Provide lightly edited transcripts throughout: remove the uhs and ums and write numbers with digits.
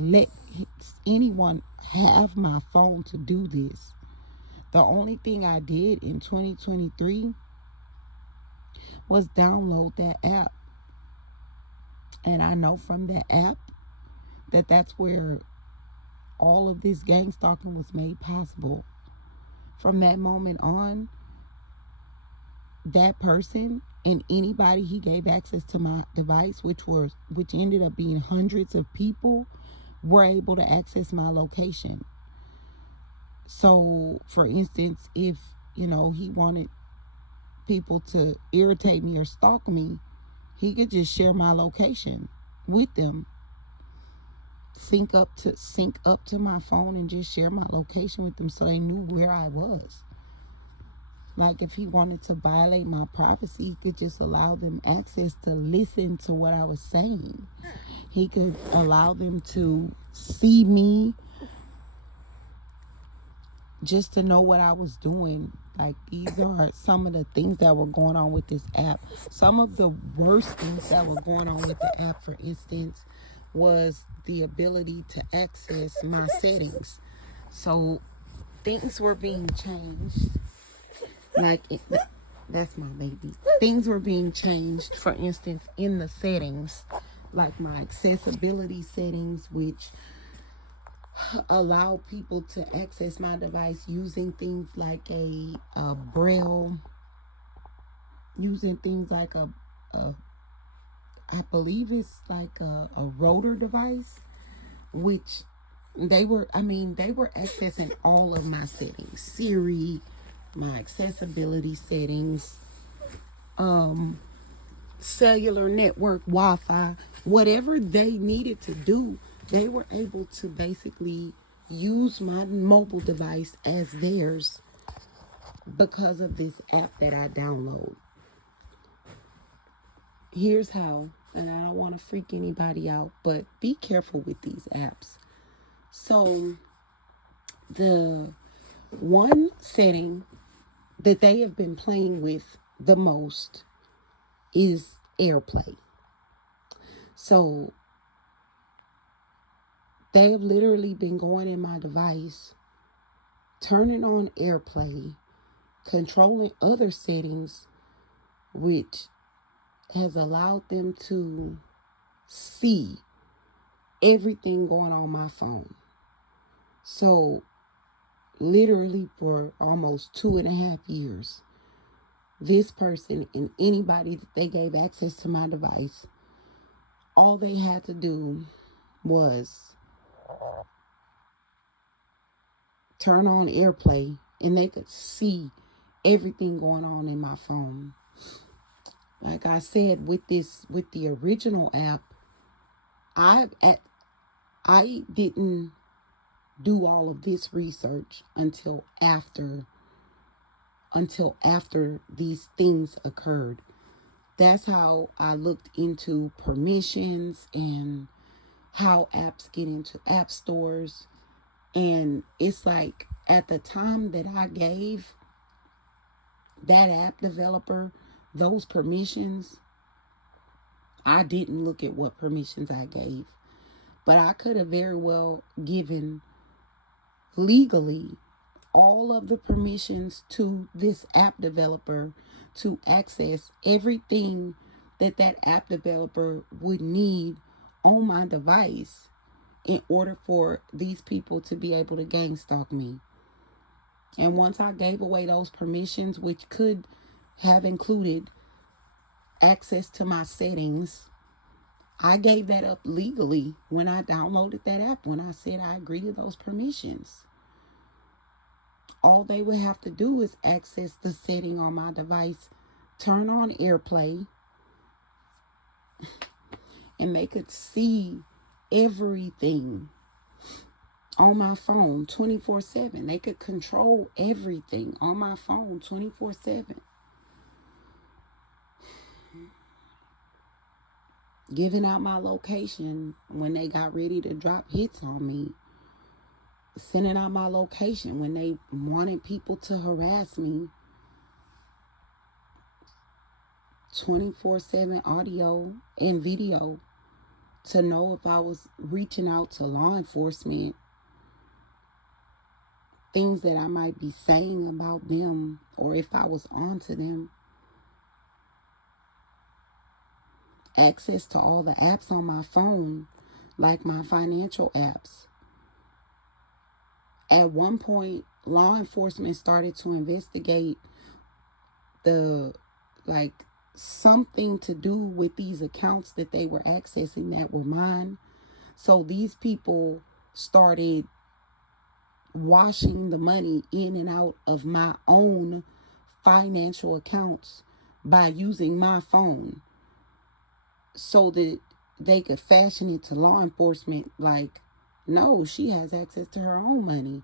let anyone have my phone to do this. The only thing I did in 2023 was download that app. And I know from that app that's where all of this gang stalking was made possible. From that moment on, that person and anybody he gave access to my device, which ended up being hundreds of people, were able to access my location. So, for instance, if he wanted people to irritate me or stalk me, he could just share my location with them. Sync up to my phone and just share my location with them so they knew where I was. Like, if he wanted to violate my privacy, he could just allow them access to listen to what I was saying. He could allow them to see me, just to know what I was doing. Like, these are some of the things that were going on with this app. Some of the worst things that were going on with the app, for instance, was the ability to access my settings. So things were being changed. Like, that's my baby. Things were being changed, for instance, in the settings, like my accessibility settings, which allow people to access my device using things like a braille, using things like a I believe it's like a rotor device, which they were accessing all of my settings, Siri, my accessibility settings, cellular network, Wi-Fi, whatever they needed to do. They were able to basically use my mobile device as theirs because of this app that I download. Here's how, and I don't want to freak anybody out, but be careful with these apps. So the one setting that they have been playing with the most is AirPlay. So they have literally been going in my device, turning on AirPlay, controlling other settings, which has allowed them to see everything going on my phone. So literally for almost 2.5 years, this person and anybody that they gave access to my device, all they had to do was turn on AirPlay and they could see everything going on in my phone. Like I said, with the original app, I didn't do all of this research until after these things occurred. That's how I looked into permissions and how apps get into app stores. And it's like, at the time that I gave that app developer those permissions, I didn't look at what permissions I gave. But I could have very well given legally all of the permissions to this app developer to access everything that app developer would need on my device in order for these people to be able to gang stalk me. And once I gave away those permissions, which could have included access to my settings, I gave that up legally when I downloaded that app, when I said I agree to those permissions. All they would have to do is access the setting on my device, turn on AirPlay, and they could see everything on my phone 24/7. They could control everything on my phone 24/7. Giving out my location when they got ready to drop hits on me. Sending out my location when they wanted people to harass me. 24/7 audio and video to know if I was reaching out to law enforcement, things that I might be saying about them, or if I was on to them. Access to all the apps on my phone, like my financial apps. At one point, law enforcement started to investigate the, like, something to do with these accounts that they were accessing that were mine. So these people started washing the money in and out of my own financial accounts by using my phone, so that they could fashion it to law enforcement like, no, she has access to her own money,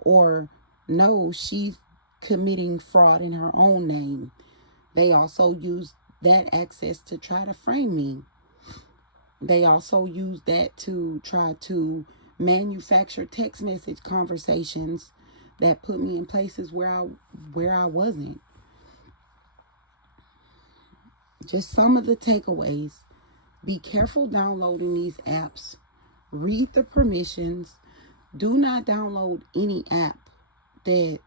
or no, she's committing fraud in her own name. They also used that access to try to frame me. They also used that to try to manufacture text message conversations that put me in places where I wasn't. Just some of the takeaways. Be careful downloading these apps. Read the permissions. Do not download any app that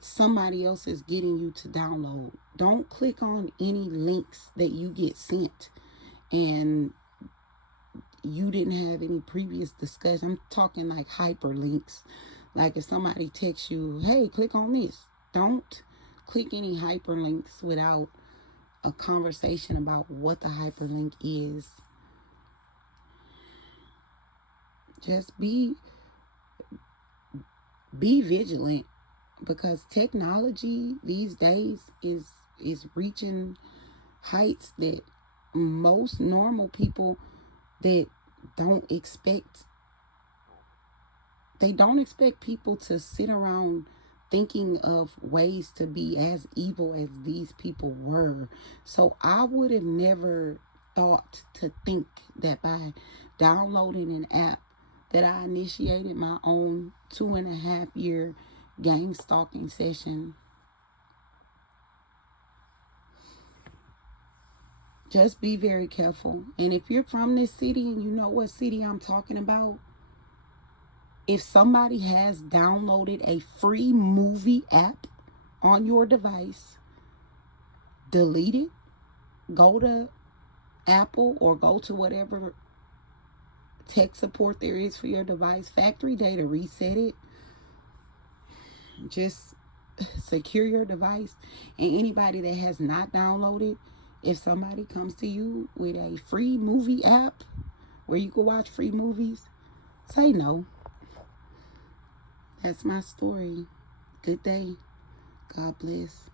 somebody else is getting you to download. Don't click on any links that you get sent and you didn't have any previous discussion. I'm talking like hyperlinks. Like if somebody texts you, hey, click on this. Don't click any hyperlinks without a conversation about what the hyperlink is. Just be vigilant, because technology these days is reaching heights that most normal people that don't expect people to sit around thinking of ways to be as evil as these people were. So I would have never thought to think that by downloading an app that I initiated my own 2.5-year gang stalking session. Just be very careful. And if you're from this city and you know what city I'm talking about, if somebody has downloaded a free movie app on your device, delete it. Go to Apple or go to whatever tech support there is for your device. Factory data, reset it. Just secure your device. And anybody that has not downloaded, if somebody comes to you with a free movie app where you can watch free movies, say no. That's my story. Good day. God bless.